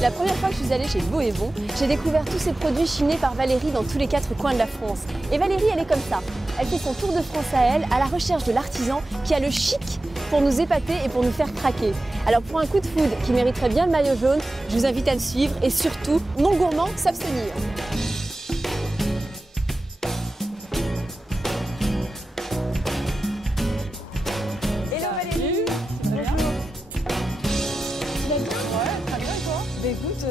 La première fois que je suis allée chez Beau et Bon, j'ai découvert tous ces produits chinés par Valérie dans tous les 4 coins de la France. Et Valérie, elle est comme ça. Elle fait son tour de France à elle, à la recherche de l'artisan qui a le chic pour nous épater et pour nous faire craquer. Alors pour un coup de foudre qui mériterait bien le maillot jaune, je vous invite à le suivre et surtout, non gourmand, s'abstenir. Écoute,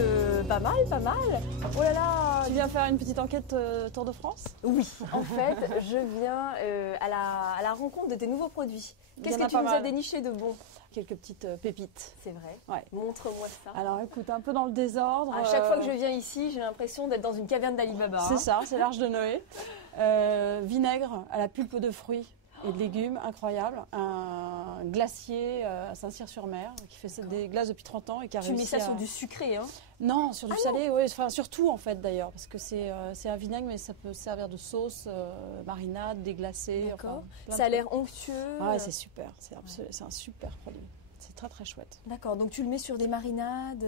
pas mal, pas mal. Oh là là, tu viens faire une petite enquête Tour de France? Oui, en fait, je viens à la rencontre de tes nouveaux produits. Qu'est-ce que tu nous as déniché de bon? Quelques petites pépites. C'est vrai. Ouais. Montre-moi ça. Alors écoute, un peu dans le désordre. À chaque fois que je viens ici, j'ai l'impression d'être dans une caverne d'Ali Baba. C'est ça, c'est l'Arche de Noé. Vinaigre à la pulpe de fruits et de légumes, incroyable. Un glacier à Saint-Cyr-sur-Mer qui fait des glaces depuis 30 ans et qui a réussi. Tu mets ça sur du sucré, hein? Non, sur du salé, oui. Enfin, surtout en fait d'ailleurs, parce que c'est un vinaigre, mais ça peut servir de sauce, marinade, déglacé. D'accord. Enfin, ça a l'air onctueux. Ah, c'est super. C'est un super produit. C'est très très chouette. D'accord. Donc tu le mets sur des marinades.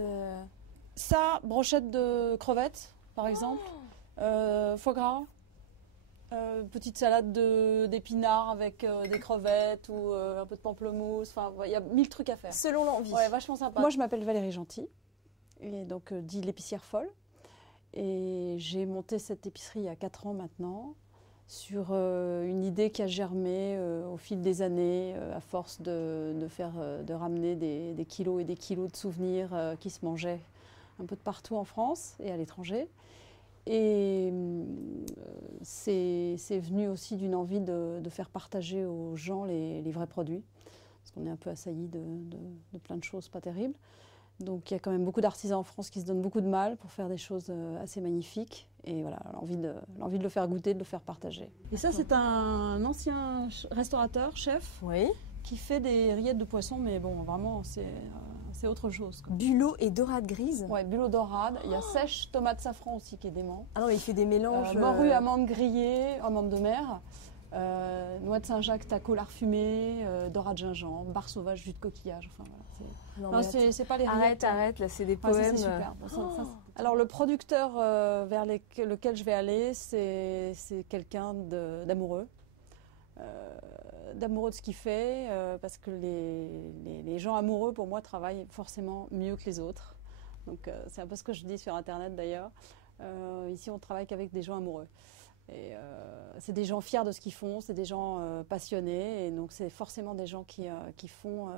Ça, brochette de crevettes, par exemple, foie gras. Petite salade d'épinards avec des crevettes ou un peu de pamplemousse. Enfin, il y a 1000 trucs à faire. Selon l'envie. Ouais, vachement sympa. Moi, je m'appelle Valérie Gentil, et donc dit l'épicière folle. Et j'ai monté cette épicerie il y a 4 ans maintenant, sur une idée qui a germé au fil des années, à force de ramener des kilos et des kilos de souvenirs qui se mangeaient un peu de partout en France et à l'étranger. Et c'est venu aussi d'une envie de faire partager aux gens les vrais produits, parce qu'on est un peu assailli de plein de choses pas terribles. Donc il y a quand même beaucoup d'artisans en France qui se donnent beaucoup de mal pour faire des choses assez magnifiques. Et voilà, l'envie de le faire goûter, de le faire partager. Et ça, c'est un ancien restaurateur, chef, oui, qui fait des rillettes de poisson, mais bon, vraiment, c'est autre chose, quoi. Bulot et dorade grise. Ouais, bulot dorade. Il y a sèche, tomate safran aussi qui est dément. Ah non, il fait des mélanges. Morue, amande grillée, amande de mer, noix de Saint-Jacques, taco lard fumé, dorade gingembre, bar sauvage, jus de coquillage. Enfin voilà. C'est pas les rillettes. Arrête, là c'est des poèmes. Ouais, c'est super. Alors le producteur vers lequel je vais aller, c'est quelqu'un d'amoureux. D'amoureux de ce qu'il fait, parce que les gens amoureux, pour moi, travaillent forcément mieux que les autres. Donc c'est un peu ce que je dis sur Internet d'ailleurs. Ici, on travaille qu'avec des gens amoureux. Et c'est des gens fiers de ce qu'ils font, c'est des gens passionnés, et donc c'est forcément des gens qui font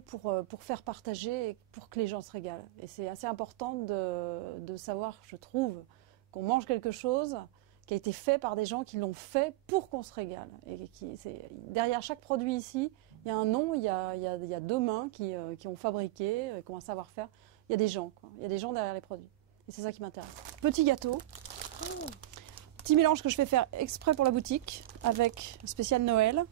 pour faire partager et pour que les gens se régalent. Et c'est assez important de savoir, je trouve, qu'on mange quelque chose qui a été fait par des gens qui l'ont fait pour qu'on se régale. Et derrière chaque produit ici, il y a un nom, il y a 2 mains qui ont fabriqué, qui ont un savoir-faire. Il y a des gens, quoi. Il y a des gens derrière les produits. Et c'est ça qui m'intéresse. Petit gâteau. Petit mélange que je fais faire exprès pour la boutique, avec spécial Noël.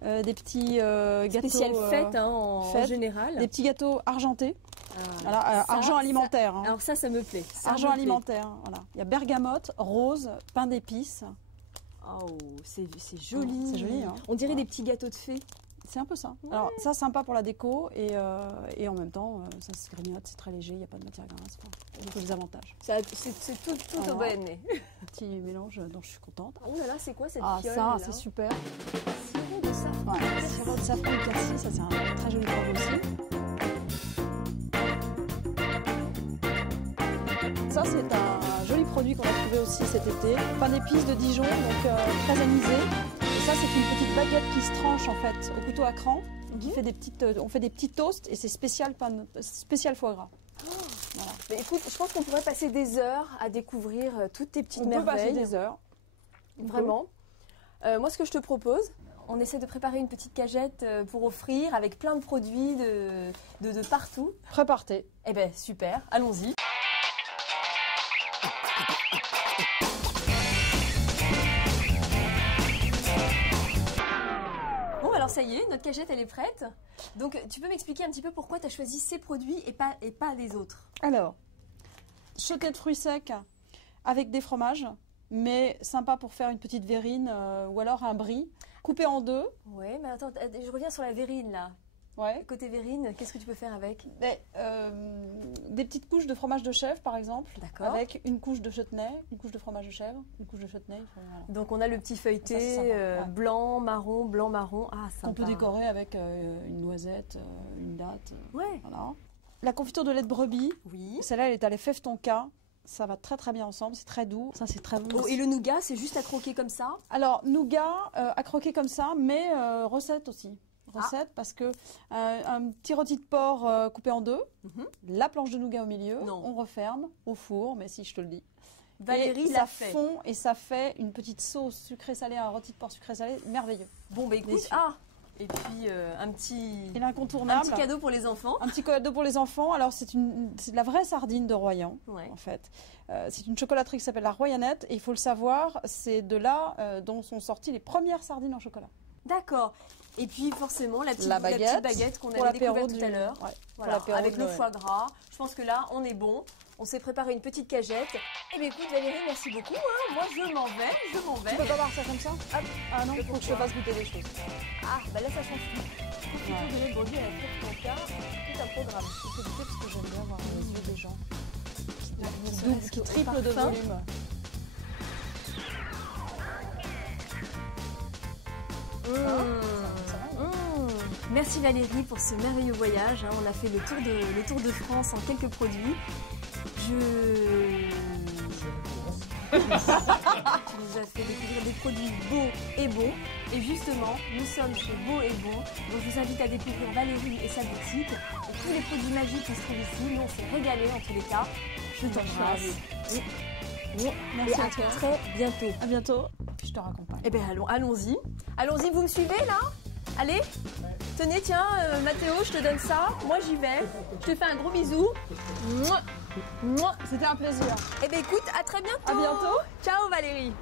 Des petits gâteaux... Spécial fête, en général. Des petits gâteaux argentés. Voilà, argent alimentaire. Ça, alors ça me plaît. Argent alimentaire, voilà. Il y a bergamote, rose, pain d'épices. Oh, c'est joli. C'est joli, hein. On dirait des petits gâteaux de fées. C'est un peu ça. Ouais. Alors ça, sympa pour la déco et en même temps, ça se grignote, c'est très léger, il n'y a pas de matière grasse. Il y a des avantages. C'est tout au bon nez. Petit mélange dont je suis contente. Oh là là, c'est quoi cette fiole ça, là? c'est super. Sirop de safran. Ouais, sirop de safran et persil, ça c'est un très joli produit aussi. Ça, c'est un joli produit qu'on a trouvé aussi cet été. Pain d'épices de Dijon, donc très anisé. Et ça, c'est une petite baguette qui se tranche en fait au couteau à cran. Qui fait on fait des petits toasts et c'est spécial foie gras. Voilà. Mais écoute, je pense qu'on pourrait passer des heures à découvrir toutes tes petites merveilles. On peut passer des heures. Vraiment. Moi, ce que je te propose, on essaie de préparer une petite cagette pour offrir avec plein de produits de partout. Prépartez. Eh bien, super. Allons-y. Alors ça y est, notre cagette elle est prête. Donc tu peux m'expliquer un petit peu pourquoi tu as choisi ces produits et pas les autres? Alors, choquette de fruits secs avec des fromages, mais sympa pour faire une petite verrine ou alors un brie coupé en 2. Oui, mais attends, je reviens sur la verrine là. Ouais. Côté verrine, qu'est-ce que tu peux faire avec? Des petites couches de fromage de chèvre, par exemple. D'accord. Avec une couche de chutney, une couche de fromage de chèvre, une couche de chutney. Voilà. Donc on a le petit feuilleté Ça, c'est sympa, ouais. blanc, marron. Ah, sympa. On peut décorer avec une noisette, une date. Ouais. Voilà. La confiture de lait de brebis, Oui. celle-là, elle est à la fève tonka. Ça va très très bien ensemble, c'est très doux. Ça, c'est très bon. Oh, et le nougat, c'est juste à croquer comme ça? Alors, nougat, à croquer comme ça, mais recette aussi. Recette parce que un petit rôti de porc coupé en deux, la planche de nougat au milieu, on referme au four, mais si je te le dis. Valérie l'a fait. Ça fond et ça fait une petite sauce sucré-salé, un rôti de porc sucré-salé, merveilleux. Bon, bah écoute, et puis un petit cadeau pour les enfants. Un petit cadeau pour les enfants. Alors c'est de la vraie sardine de Royan, en fait. C'est une chocolaterie qui s'appelle la Royanette et il faut le savoir, c'est de là dont sont sorties les premières sardines en chocolat. D'accord. Et puis forcément la petite baguette qu'on a découverte tout à l'heure. Ouais, voilà, avec le foie gras. Je pense que là, on est bon. On s'est préparé une petite cagette. Eh bien écoute Valérie, merci beaucoup. Moi je m'en vais. Tu peux pas partir comme ça? Ah non, il faut que je te fasse goûter des choses. Ah, bah là ça change tout. Confiture de lait de brebis à la fève tonka, tout un programme. Je fais goûter parce que j'aime bien voir les yeux des gens. Qui triple de volume. Merci Valérie pour ce merveilleux voyage. On a fait le tour de France en quelques produits. Tu nous as fait découvrir des produits beaux et bons. Et justement, nous sommes chez Beau et Bon. Donc je vous invite à découvrir Valérie et sa boutique. Et tous les produits magiques qui se trouvent ici. Nous, on s'est régalés en tous les cas. Je t'embrasse. Merci et à très bientôt. À bientôt. Je te raccompagne. Eh bien, allons-y. Allons-y, vous me suivez là? Allez, tenez, tiens, Mathéo, je te donne ça. Moi, j'y vais. Je te fais un gros bisou. C'était un plaisir. Eh bien, écoute, à très bientôt. À bientôt. Ciao, Valérie.